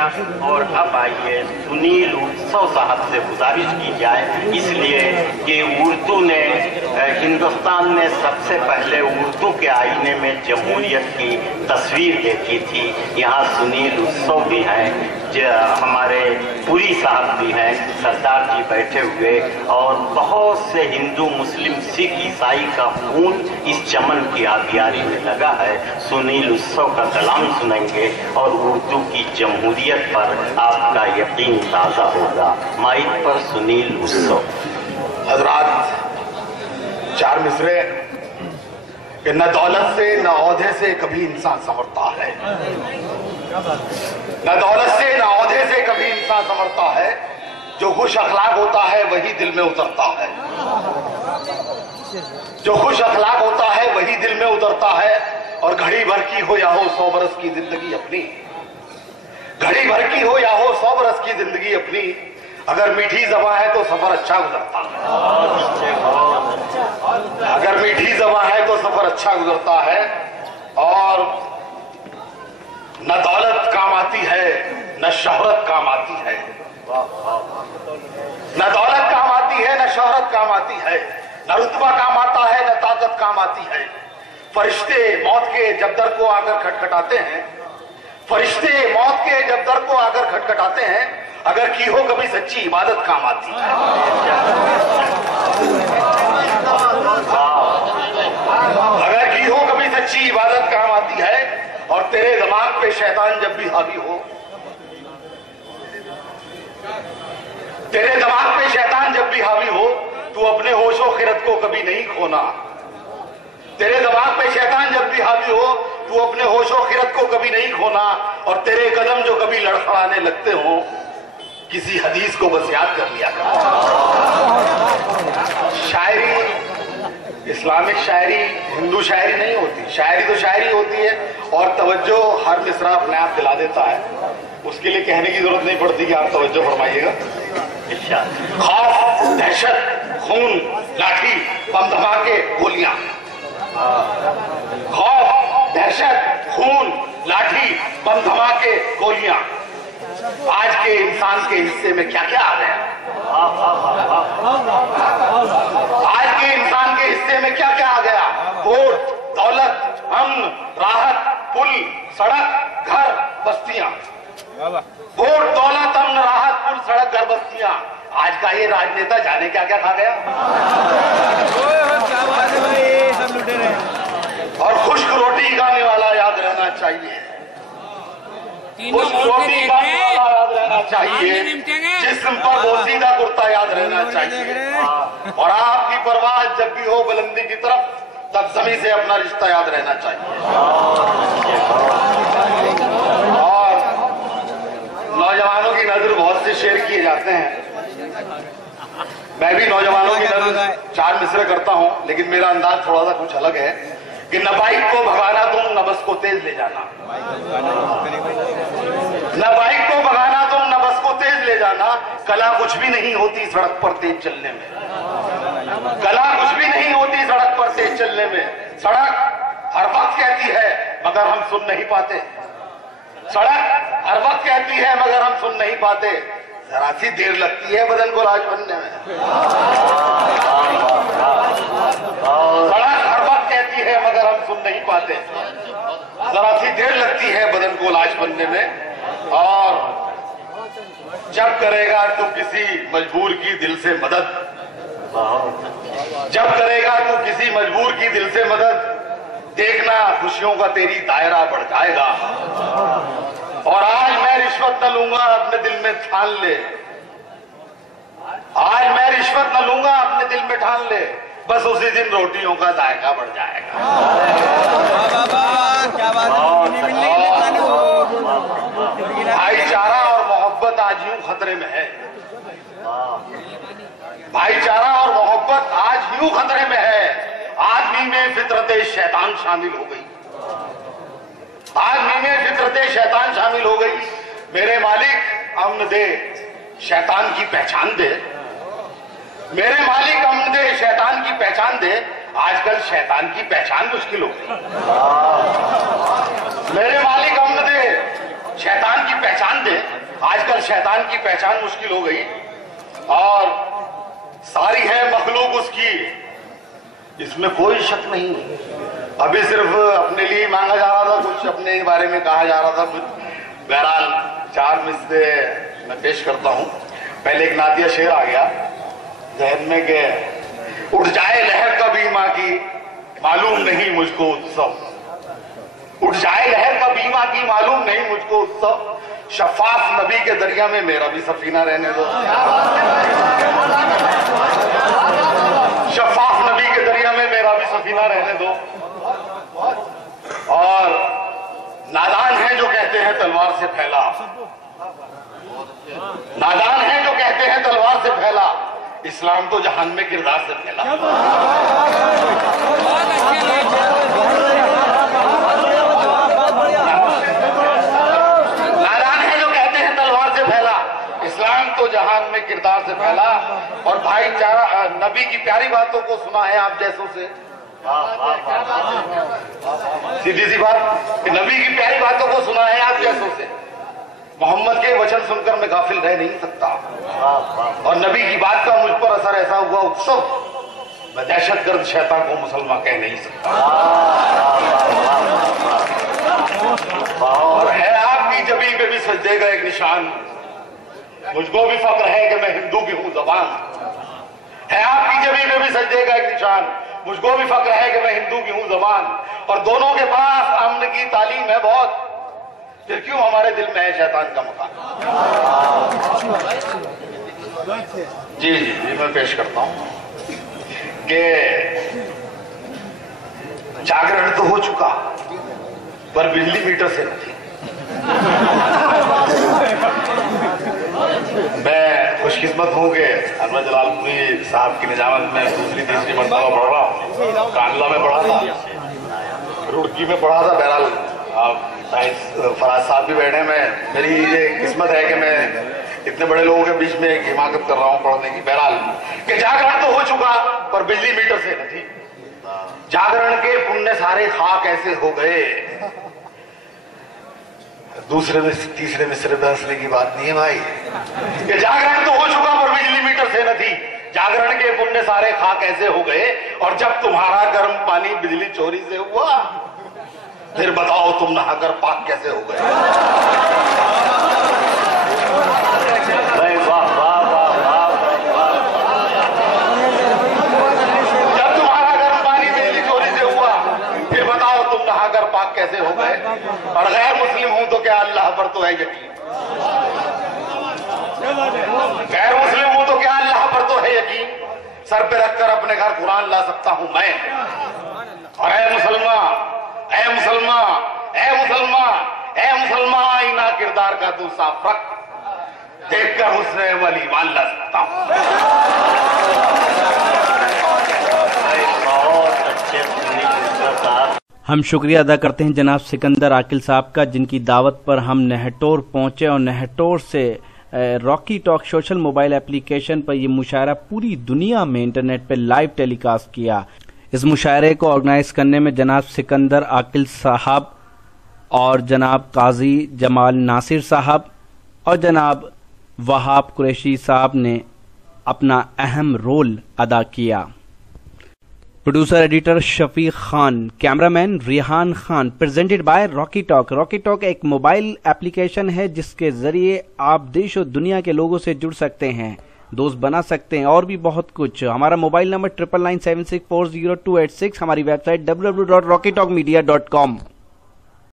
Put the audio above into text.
किया। और अब आइए सुनील उत्सव साहब से गुजारिश की जाए, इसलिए कि उर्दू ने हिंदुस्तान ने सबसे पहले उर्दू के आईने में जमहूरियत की तस्वीर देखी थी। यहाँ सुनील उत्सव भी हैं, हमारे पुरी साहब भी हैं, सरदार जी बैठे हुए, और बहुत से हिंदू मुस्लिम सिख ईसाई का खून इस चमन की आबियारी में लगा है। सुनील उत्सव का कलाम सुनेंगे और उर्दू की जमहूरियत पर आपका यकीन ताज़ा होगा। माइक पर सुनील उत्सव। हजरात, चार मिसरे कि न दौलत से न औहदे से कभी इंसान संवरता है, न दौलत से न औहदे से कभी इंसान संवरता है, जो खुश अखलाक होता है वही दिल में उतरता है, जो खुश अखलाक होता है वही दिल में उतरता है। और घड़ी भर की हो या हो 100 बरस की जिंदगी अपनी, घड़ी भर की हो या हो 100 बरस की जिंदगी अपनी, अगर मीठी ज़बां है तो सफर अच्छा गुजरता है, अगर मीठी ज़बां है तो सफर अच्छा गुजरता है। और न दौलत काम आती है न शोहरत काम आती है, न दौलत काम आती है न शोहरत काम आती है, न रुतबा काम आता है न ताकत काम आती है। फरिश्ते मौत के जब दर को आकर खटखटाते हैं, फरिश्ते मौत के जब दर को आकर खटखटाते हैं, अगर की हो कभी सच्ची इबादत काम आती है, अगर की हो कभी सच्ची इबादत काम आती है। और तेरे दिमाग पे शैतान जब भी हावी हो, तेरे दिमाग पे शैतान जब भी हावी हो, तू अपने होशो खिरत को कभी नहीं खोना। तेरे दिमाग पे शैतान जब भी हावी हो, तू अपने होशो खिरत को कभी नहीं खोना। और तेरे कदम जो कभी लड़खड़ाने लगते हो, किसी हदीस को बस याद कर लिया कर। शायरी, इस्लामिक शायरी हिंदू शायरी नहीं होती, शायरी तो शायरी होती है और तवज्जो हर मिसरा अपने आप दिला देता है, उसके लिए कहने की जरूरत नहीं पड़ती कि आप तवज्जो फरमाइएगा। खौफ, दहशत, खून, लाठी, बम धमाके, गोलियां, खौफ, दहशत, खून, लाठी, बम धमाके, गोलियां, आज के इंसान के हिस्से में क्या क्या आ गया, आज के इंसान के हिस्से में क्या क्या आ गया। वोट, दौलत, अमन, राहत, पुल, सड़क, घर, बस्तियां, वोट, दौलत, अमन, राहत, पुल, सड़क, घर, बस्तियां। आज का ये राजनेता जाने क्या क्या खा गया। और खुश्क रोटी खाने वाला याद रहना चाहिए, खुश्क रोटी खाने वाला याद रहना चाहिए, जिस्म पर बोसीदा कुर्ता याद रहना चाहिए। और आपकी परवाह जब भी हो बुलंदी की तरफ, तब सभी से अपना रिश्ता याद रहना चाहिए। और नौजवानों की नजर बहुत से शेर किए जाते हैं, मैं भी नौजवानों की नजर 4 मिसरे करता हूं, लेकिन मेरा अंदाज थोड़ा सा कुछ अलग है कि न बाइक को भगाना तुम न बस को तेज ले जाना, न बाइक को भगाना तुम न बस को तेज ले जाना। कला कुछ भी नहीं होती सड़क पर तेज चलने में, कला कुछ भी नहीं होती सड़क पर तेज चलने में। सड़क हर वक्त कहती है मगर हम सुन नहीं पाते, सड़क हर वक्त कहती है मगर हम सुन नहीं पाते। जरा सी देर लगती है बदन को राज बनने में, सड़क हर वक्त कहती है मगर हम सुन नहीं पाते। जरा सी देर लगती है बदन को लाश बनने में। और जब करेगा तू किसी मजबूर की दिल से मदद, जब करेगा तू किसी मजबूर की दिल से मदद, देखना खुशियों का तेरी दायरा बढ़ जाएगा। और आज मैं रिश्वत न लूंगा अपने दिल में ठान ले, आज मैं रिश्वत न लूंगा अपने दिल में ठान ले, बस उसी दिन रोटियों का जायका बढ़ जाएगा। क्या बात है। भाईचारा और मोहब्बत आज यूं खतरे में है, भाईचारा और मोहब्बत आज यूं खतरे में है। आदमी में फितरते शैतान शामिल हो गई, आदमी में फितरते शैतान शामिल हो गई। मेरे मालिक अमन दे, शैतान की पहचान दे, मेरे मालिक अमन दे, शैतान की पहचान दे। आजकल शैतान की पहचान मुश्किल हो गई। मेरे मालिक अमन दे, शैतान की पहचान दे। आजकल शैतान की पहचान मुश्किल हो गई और सारी है मखलूक उसकी, इसमें कोई शक नहीं। अभी सिर्फ अपने लिए मांगा जा रहा था, कुछ अपने बारे में कहा जा रहा था कुछ। बहरहाल 4 मिसरे मैं पेश करता हूं। पहले एक नातिया शेर आ गया जहन में के, उठ जाए लहर का बीमा की मालूम नहीं मुझको उत्सव, उठ जाए लहर का बीमा की मालूम नहीं मुझको उत्सव, शफाफ नबी के दरिया में मेरा भी सफीना रहने दो, शफाफ नबी के दरिया में मेरा भी सफीना रहने दो। और नादान है जो कहते हैं तलवार से फैला, नादान है जो कहते हैं तलवार से फैला, इस्लाम तो जहान में किरदार से फैला। नादान है जो कहते हैं तलवार से फैला, इस्लाम तो जहान में किरदार से फैला। और भाईचारा, नबी की प्यारी बातों को सुना है आप जैसों से, सीधी सी बात, नबी की प्यारी बातों को सुना है आप जैसों से। मोहम्मद के वचन सुनकर मैं गाफिल रह नहीं सकता, और नबी की बात का मुझ पर असर ऐसा हुआ उत्सव, मैं दहशतगर्द शैतान को मुसलमान कह नहीं सकता। और है आपकी जबीन पे भी सजदे का एक निशान, मुझको भी फक्र है कि मैं हिंदू की हूं जबान, है आपकी जबीन पे भी सजदे का एक निशान, मुझको भी फक्र है कि मैं हिंदू की हूं जबान। और दोनों के पास अमन की तालीम है बहुत, फिर क्यों हमारे दिल में है शैतान का मकान। जी जी जी मैं पेश करता हूं कि जागरण तो हो चुका पर बिजली मीटर से नहीं। मैं खुशकिस्मत हूं कि अनवर जलालपुरी साहब की निजामत में दूसरी तीसरी मरतबा पढ़ रहा हूं। कांडला में पढ़ा था, रुड़की में पढ़ा था, बहरहाल फराज साहब भी बैठे, में मेरी ये किस्मत है कि मैं इतने बड़े लोगों के बीच में एक हिमाकत कर रहा हूं पढ़ने की। बहरहाल कि जागरण तो हो चुका पर बिजली मीटर से नहीं, जागरण के पुण्य सारे खाक ऐसे हो गए। दूसरे में तीसरे मिसरे में हंसने की बात नहीं है भाई, कि जागरण तो हो चुका पर बिजली मीटर से नहीं, जागरण के पुण्य सारे खाक ऐसे हो गए। और जब तुम्हारा गर्म पानी बिजली चोरी से हुआ, फिर बताओ तुम नहाकर पाक कैसे हो गए। जब तुम्हारा गर्म पानी बिजली चोरी से हुआ, फिर बताओ तुम नहाकर पाक कैसे हो गए। और गैर मुस्लिम हूं तो क्या अल्लाह पर तो है यकीन, गैर मुस्लिम हूं तो क्या अल्लाह पर तो है यकीन, सर पे रखकर अपने घर कुरान ला सकता हूं मैं। और ऐ मुसलमान, ऐ मुसलमान, ऐ मुसलमान, ऐ मुसलमान, आईना किरदार का तू साफ रख, देखकर हुस्न वली मान ला सकता हूं। बहुत अच्छे साहब। हम शुक्रिया अदा करते हैं जनाब सिकंदर आकिल साहब का, जिनकी दावत पर हम नेहटोर पहुंचे और नेहटोर से Rocky talk social mobile application पर यह मुशायरा पूरी दुनिया में इंटरनेट पर लाइव टेलीकास्ट किया। इस मुशायरे को ऑर्गेनाइज करने में जनाब सिकंदर आकिल साहब और जनाब काजी जमाल नासिर साहब और जनाब वहाब कुरैशी साहब ने अपना अहम रोल अदा किया। Producer editor Shafiq Khan, cameraman Rihan Khan. Presented by Rocky talk. Rocky talk एक मोबाइल एप्लीकेशन है जिसके जरिए आप देश और दुनिया के लोगों से जुड़ सकते हैं, दोस्त बना सकते हैं और भी बहुत कुछ। हमारा मोबाइल नंबर 9997640286, हमारी वेबसाइट www.rockytalkmedia.com।